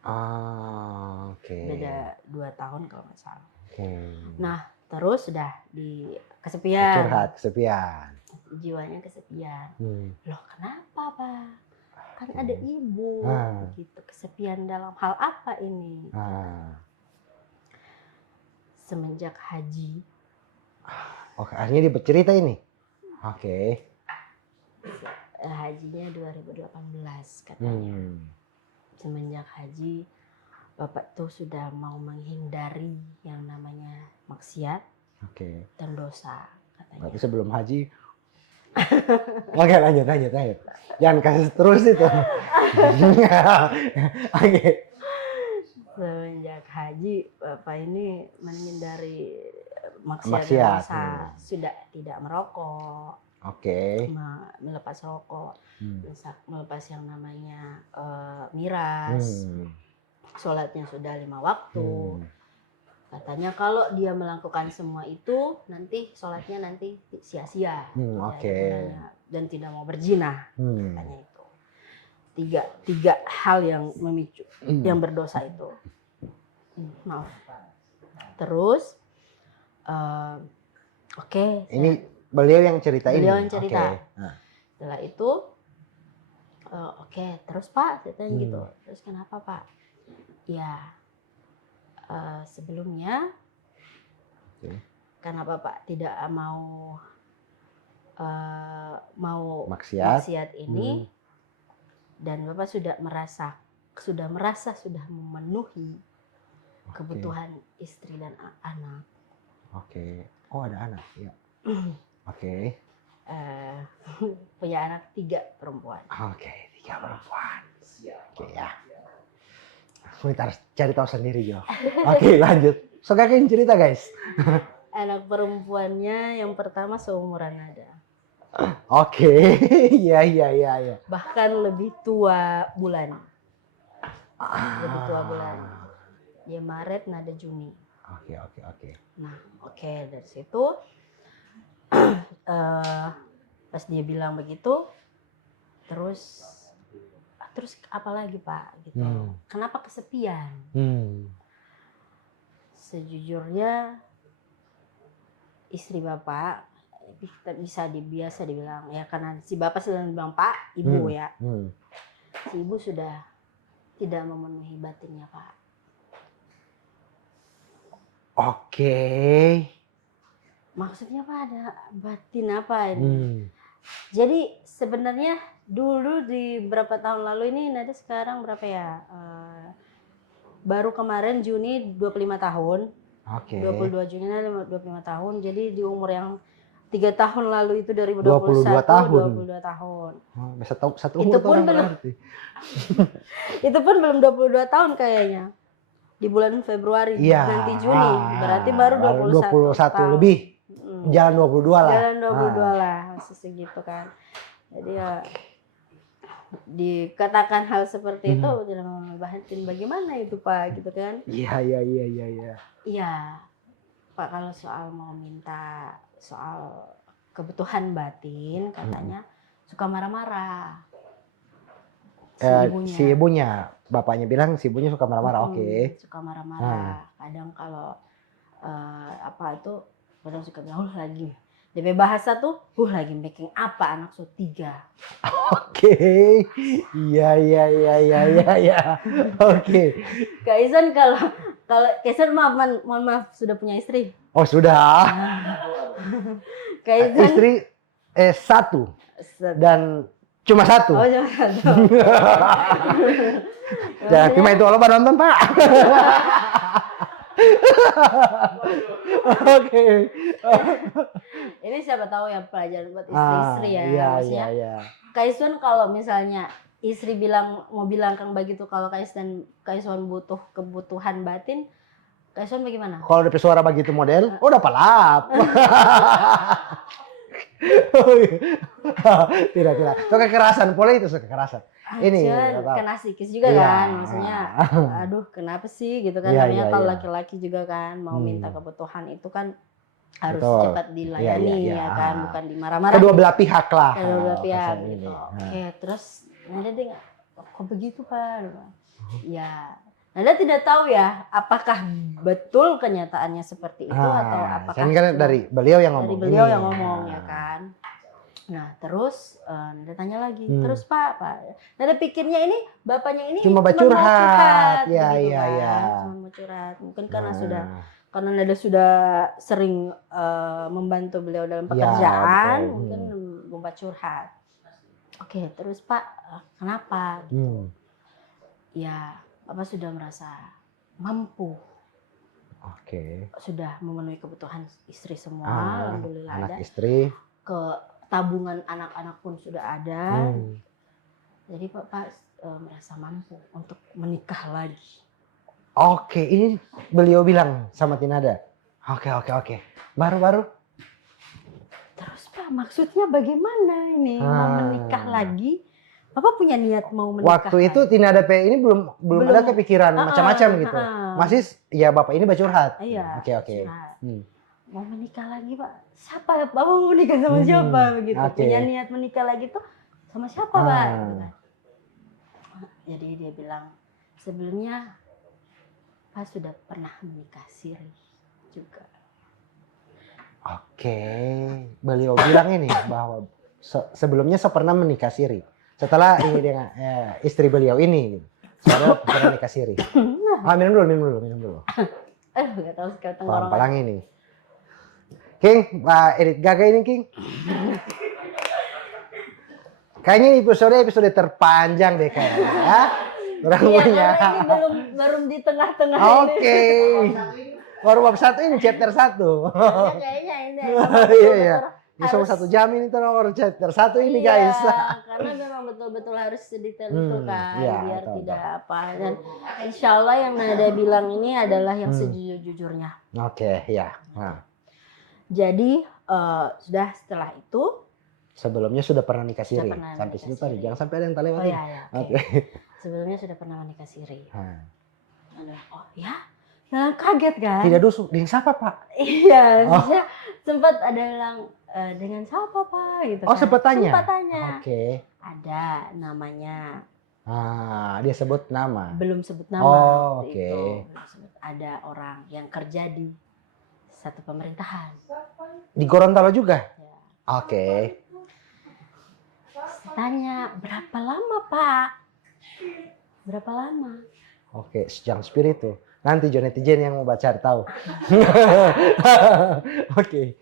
Oke. Beda 2 tahun kalau nggak salah. Nah, terus sudah di kesepian. Curhat, kesepian. Jiwanya kesepian. Loh kenapa Pak? Kan ada ibu. Gitu. Kesepian dalam hal apa ini? Semenjak haji. Oke, akhirnya dia bercerita ini. Oke. Hajinya 2018 katanya. Semenjak haji, Bapak tuh sudah mau menghindari yang namanya maksiat dan dosa katanya. Berarti sebelum haji. Oke, lanjut. Jangan kasih terus itu. Oke. Semenjak haji, Bapak ini menghindari maksiat dan dosa. Sudah tidak merokok. Melepas rokok. Melepas yang namanya miras. Sholatnya sudah 5 waktu. Katanya kalau dia melakukan semua itu, nanti sholatnya nanti sia-sia. Dan tidak mau berzina. Katanya itu. Tiga hal yang memicu, yang berdosa itu. Maaf. Terus, ini beliau yang cerita ini. Beliau yang cerita. Setelah itu, terus Pak, saya tanya gitu. Terus kenapa Pak? Ya, sebelumnya, kenapa Pak tidak mau maksiat ini? Dan Bapak sudah merasa sudah memenuhi kebutuhan istri dan anak. Oh ada anak ya. Punya anak 3 perempuan. 3 perempuan. Ya. Kita harus cari tahu sendiri Jo. Lanjut. So kakek cerita guys. Anak perempuannya yang pertama seumuran ada. Oke, iya iya iya iya. Bahkan lebih tua bulan. Lebih tua bulan. Dia Maret, nada Juni. Oke oke oke. Nah, oke, dari situ pas dia bilang begitu, terus apa lagi Pak gitu. Kenapa kesepian? Sejujurnya istri Bapak biasa dibilang ya, karena si Bapak sedang bilang Pak, Ibu ya. Si Ibu sudah tidak memenuhi batinnya Pak. Oke. Maksudnya Pak, ada batin apa ini? Jadi sebenarnya dulu di berapa tahun lalu ini Nada sekarang berapa ya? Baru kemarin Juni 25 tahun. Oke. 22 Juni Nada 25 tahun. Jadi di umur yang 3 tahun lalu itu 2021 22 tahun. 22 tahun. Oh, bisa tahu satu umur Itu pun orang belum. berarti. Itu pun belum 22 tahun kayaknya. Di bulan Februari Iya. nanti Juni. Berarti baru 21 tahun. lebih. Jalan 22 lah. Jalan 22 lah, masih segitu kan. Jadi ya dikatakan hal seperti itu tidak membahatin bagaimana itu Pak gitu kan. Iya iya iya iya iya. Iya Pak, kalau soal mau minta soal kebutuhan batin katanya suka marah-marah. Si ibunya, bapaknya bilang si ibunya suka marah-marah. Oke. Suka marah-marah. Kadang kalau apa itu kadang suka bilang lagi DP bahasa tuh lagi making apa anak so 3. Oke. Iya iya iya iya iya iya. Oke. Kak Izan kalau Kak Izan mohon maaf sudah punya istri? Oh sudah. Kak Izan Istri satu dan cuma satu. Oh cuma satu. Jangan cuma itu lo nonton Pak. Oke. Ini siapa tahu ya pelajaran buat istri-istri ya. Iya, maksudnya. iya. Kak Iswan kalau misalnya istri mau bilang Kang begitu kalau Kak Iswan butuh kebutuhan batin, Kak Iswan bagaimana? Kalau ada suara begitu model, udah palap. Tidak. Itu kekerasan, boleh itu kekerasan. Ini kena psikis juga kan, maksudnya aduh kenapa sih gitu kan, namanya kalau laki-laki juga kan mau minta kebutuhan itu kan harus cepat dilayani ya kan, bukan dimarah-marah. Kedua belah pihak lah. Kedua belah pihak gitu. Oke, terus Nada kok begitu Pak? Ya, Nada tidak tahu ya apakah betul kenyataannya seperti itu atau apakah kan dari beliau yang ngomong. Dari beliau yang ngomong ya kan. Nah terus Nada tanya lagi, terus Pak, Nada pikirnya ini bapaknya ini cuma curhat, ya, gitu ya, kan. ya. Cuma mau curhat, mungkin karena Nada sudah sering membantu beliau dalam pekerjaan, mungkin membuat curhat. Oke, terus Pak, kenapa? Gitu. Ya, Bapak sudah merasa mampu. Oke. Sudah memenuhi kebutuhan istri semua, alhamdulillah anak ada. Istri. Tabungan anak-anak pun sudah ada. Jadi Bapak merasa mampu untuk menikah lagi. Oke, ini beliau bilang sama Tinada. Oke. Baru. Terus Pak, maksudnya bagaimana ini? Mau menikah lagi? Bapak punya niat mau menikah waktu lagi? Itu Tinada P ini belum ada kepikiran macam-macam gitu. Masih ya Bapak ini bercurhat. Iya. Oke. Mau menikah lagi Pak? Siapa ya? Bapak mau menikah sama siapa begitu? Punya niat menikah lagi tuh sama siapa Pak? Gitu kan. Jadi dia bilang sebelumnya Pak sudah pernah menikah siri juga. Oke, beliau bilang ini bahwa sebelumnya pernah menikah siri. Setelah ini dengan istri beliau ini, baru pernah menikah siri. Minum dulu. Nggak tahu sekali tenggorokan. Palang ini. King, Pak Edit Gaga ini King. Kayaknya episode terpanjang deh kayaknya ya. Iya, ini belum di tengah-tengah. Oke. Baru bab 1 ini chapter 1. Kayaknya ini. Iya. Bisa 1 jam ini terus chapter 1 ini guys. Karena memang betul-betul harus sedetail itu kan, biar tidak apa. Dan insya Allah yang Nada bilang ini adalah yang sejujur-jujurnya. Oke, ya. Jadi sudah setelah itu Sebelumnya sudah pernah nikah siri. pernah Sampai menikah situ tadi. siri. Jangan sampai ada yang tak Oh lewatin. ya, ya, oke. Oke. Sebelumnya sudah pernah menikah siri. Nah, Oh ya, nah, kaget kan? tidak dosu. Dengan siapa, Pak? Iya, Oh. maksudnya sempat ada bilang dengan siapa Pak gitu Oh, kan. sempat tanya? Sempat tanya. Oke. Ada namanya. Dia sebut nama. Belum sebut nama. Oh, oke. Belum sebut. Ada orang yang kerja di satu pemerintahan. Di Gorontalo juga? Ya. Oke. Tanya, berapa lama Pak? Berapa lama? Oke, sejang spiritu. Nanti John netizen yang mau baca tahu. Oke.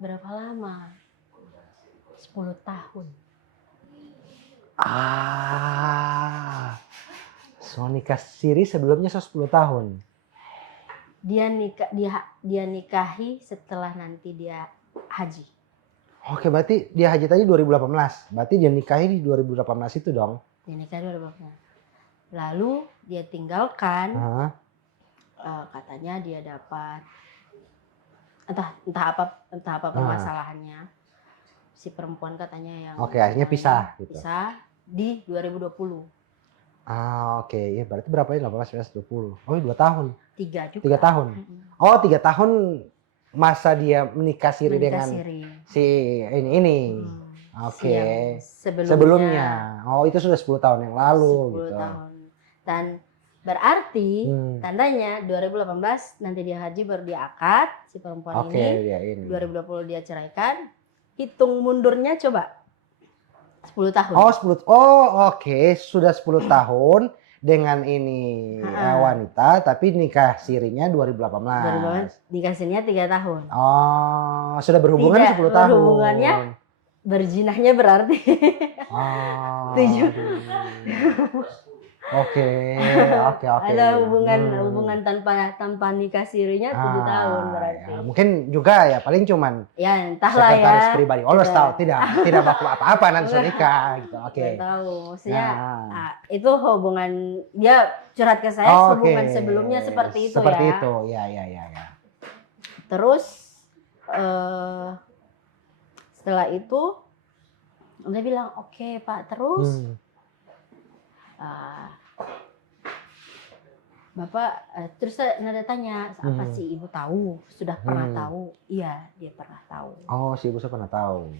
Berapa lama? 10 tahun. So nikah siri sebelumnya 10 tahun. Dia nikahi setelah nanti dia haji. Oke, berarti dia haji tadi 2018. Berarti dia nikahi di 2018 itu dong. Dia nikahi 2018. Lalu dia tinggalkan. Katanya dia dapat entah apa permasalahannya. Si perempuan katanya yang akhirnya pisah gitu. Pisah di 2020. Oke. Ya berarti berapa ini? 18, 19, 20. Oh, 2 tahun. 3 juga. 3 tahun. Oh, 3 tahun masa dia menikah siri dengan si ini. Oke. Sebelumnya. Oh, itu sudah 10 tahun yang lalu 10 gitu. tahun. Dan berarti tandanya 2018 nanti dia haji baru dia akad si perempuan ini. 2020 dia ceraikan. Hitung mundurnya coba 10 tahun. Oh, 10. Oh, oke. Sudah 10 tahun dengan ini wanita tapi nikah sirinya 2018. Nikah sirinya 3 tahun. Oh, sudah berhubungan 10 tahun. Berhubungannya berjinahnya berarti. 7. Oke. Ada hubungan tanpa nikah sirinya 7 tahun berarti. Ya, mungkin juga ya paling cuman ya entahlah sekretaris pribadi. Always tahu tidak baku apa-apa nanti nikah gitu. Oke. Tahu. Maksudnya itu hubungan dia curhat ke saya hubungan sebelumnya seperti itu. Seperti itu. Ya. Terus setelah itu dia bilang oke, Pak, terus Bapak terus nada tanya apa sih ibu tahu, sudah pernah tahu? Iya, dia pernah tahu. Oh, si ibu saya pernah tahu.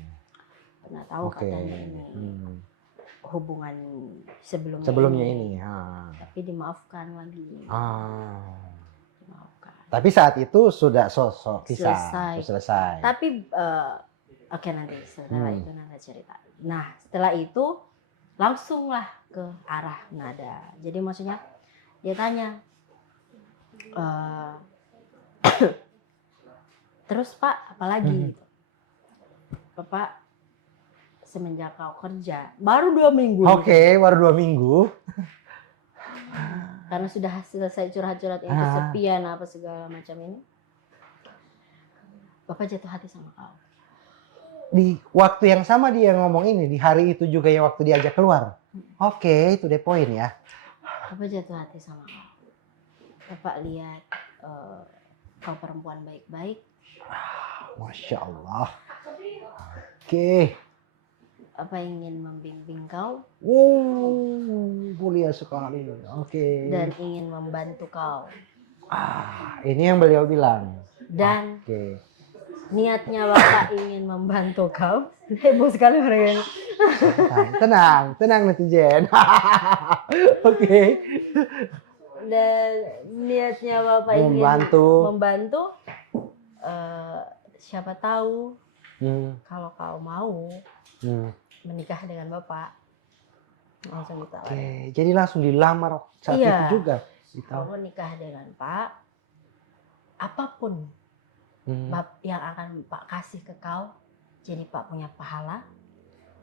Pernah tahu katanya ini hubungan sebelumnya ini. Tapi dimaafkan lagi. Dimaafkan. Tapi saat itu sudah selesai. Tapi oke, nanti setelah itu nada cerita. Nah, setelah itu langsunglah ke arah nada. Jadi maksudnya dia tanya, terus Pak apalagi gitu. Bapak semenjak kau kerja baru 2 minggu. Oke, baru 2 minggu. Karena sudah selesai curhat-curhat yang kesepian apa segala macam ini. Bapak jatuh hati sama kau. Di waktu yang sama dia ngomong ini, di hari itu juga ya waktu diajak keluar. Oke, itu deh poin ya. Bapak jatuh hati sama kau. Bapak lihat kau perempuan baik-baik. Masya Allah. Oke. Bapak ingin membimbing kau. Mulia sekali. Oke. Dan ingin membantu kau. Ini yang beliau bilang. Dan niatnya Bapak ingin membantu kau. Heboh sekali mereka. Tenang netizen. Oke. Dan niatnya Bapak ingin membantu. Siapa tahu kalau kau mau menikah dengan Bapak, langsung ditawarin. Oke, jadi langsung dilamar saat itu juga. Kalau menikah dengan Pak, apapun yang akan Pak kasih ke kau, jadi Pak punya pahala.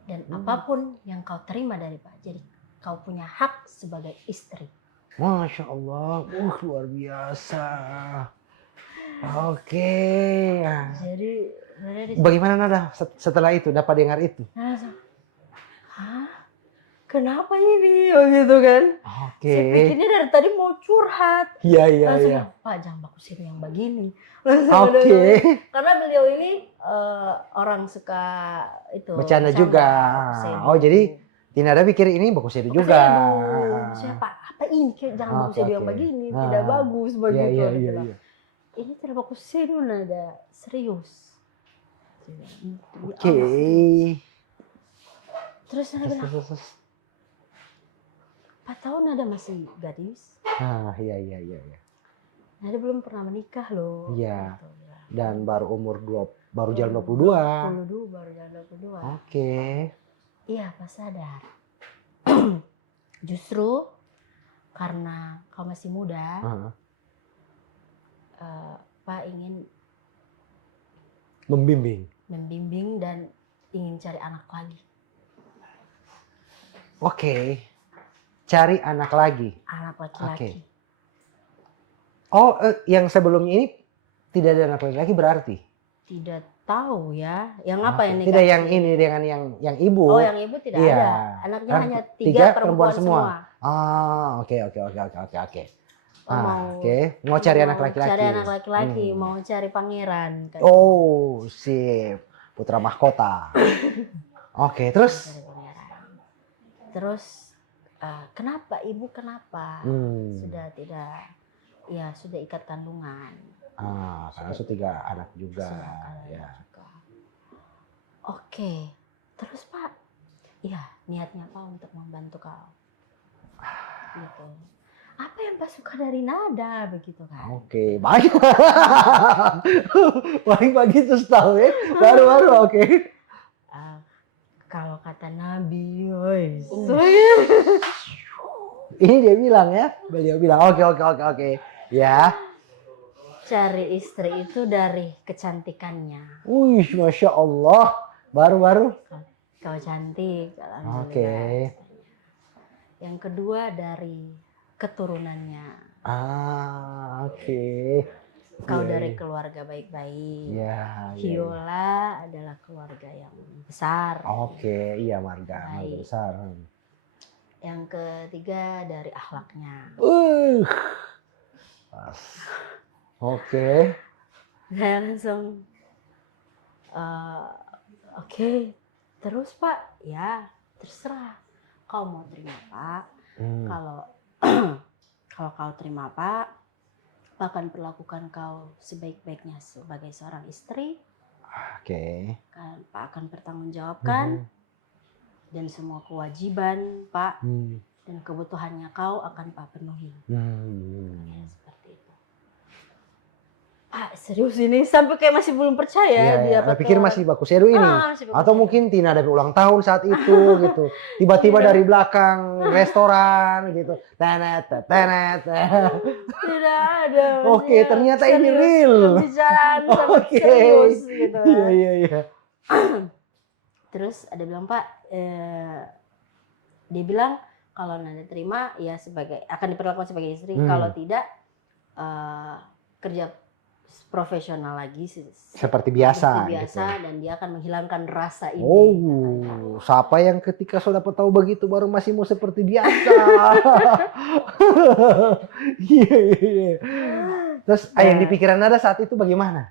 Dan apapun yang kau terima dari Pak, jadi kau punya hak sebagai istri. Masya Allah, luar biasa. Oke. Jadi bagaimana nada setelah itu dapat dengar itu? Hah? kenapa ini? Oh gitu kan. Oke. Saya pikirnya dari tadi mau curhat. Iya, iya, Langsung, iya. Pak jangan baku sini yang begini. Langsung Oke. karena beliau ini orang suka itu. Bercanda juga. Baku Oh, sedu. jadi Tina ada pikir ini baku sedu Baku juga. sedu. Siapa? Apa ini? Jangan baku sedu yang begini. Tidak bagus begitu. Iya, Dia iya, bilang. iya. Ini tidak baku sedu nada serius. Oke. Terus saya bilang, 4 tahun Nada masih gadis. Iya, iya, iya, iya. Nada belum pernah menikah loh. Iya. Gitu, ya. Dan baru baru jalan 22. 22 baru jalan 22. Oke. Iya, Pak sadar. Justru karena kau masih muda, Pak ingin membimbing dan ingin cari anak lagi. Oke. Cari anak lagi. Anak laki-laki. Oke. Oh, yang sebelumnya ini tidak ada anak laki-laki berarti? Tidak tahu ya. Yang apa yang Tidak yang ini dengan yang ibu. Oh, yang ibu tidak Iya. ada. Anaknya Kan hanya 3 tiga perempuan semua. Oke. Mau Mau cari anak laki-laki. Cari anak laki-laki, mau cari pangeran. Kan. Oh, sip. Putra mahkota. Oke, terus? Cari pangeran. Terus, kenapa ibu kenapa? Sudah tidak, ya sudah ikat kandungan. Karena sudah 3 anak juga. Ya. Oke, terus Pak, ya niatnya Pak untuk membantu kau. Gitu. Apa yang Pak suka dari Nada begitu kan? Oke, baik. Baik begitu tahu ya. Baru oke. Kalau kata Nabi, woi. Ini dia bilang ya, beliau bilang oke. Ya. Cari istri itu dari kecantikannya. Wih, masya Allah. Baru. Kau cantik, alhamdulillah. Oke. Yang kedua dari keturunannya. Oke. Kau dari keluarga baik-baik. Ya. Hiola adalah keluarga yang besar. Oke, iya marga besar. Yang ketiga dari akhlaknya. Pas. Oke. Saya langsung oke. Terus Pak, ya terserah. Kau mau terima Pak. Kalau kau terima Pak akan perlakukan kau sebaik-baiknya sebagai seorang istri. Oke. Pak akan bertanggungjawabkan dan semua kewajiban Pak dan kebutuhannya kau akan Pak penuhi. Ya, seperti itu. Pak serius ini sampai kayak masih belum percaya dia. Saya pikir masih baku seru ini. Atau mungkin Tina ada ulang tahun saat itu gitu. Tiba-tiba dari belakang restoran gitu. Tenet. Tidak ada. Oke, ternyata ini real. Pembicaraan sangat serius gitu. Iya. Terus ada bilang Pak, dia bilang kalau Nada terima ya akan diperlakukan sebagai istri. Kalau tidak kerja profesional lagi seperti biasa gitu. Dan dia akan menghilangkan rasa ini. Siapa yang ketika sudah tahu begitu baru masih mau seperti biasa. Iya. Terus yang di pikiran Nada saat itu bagaimana?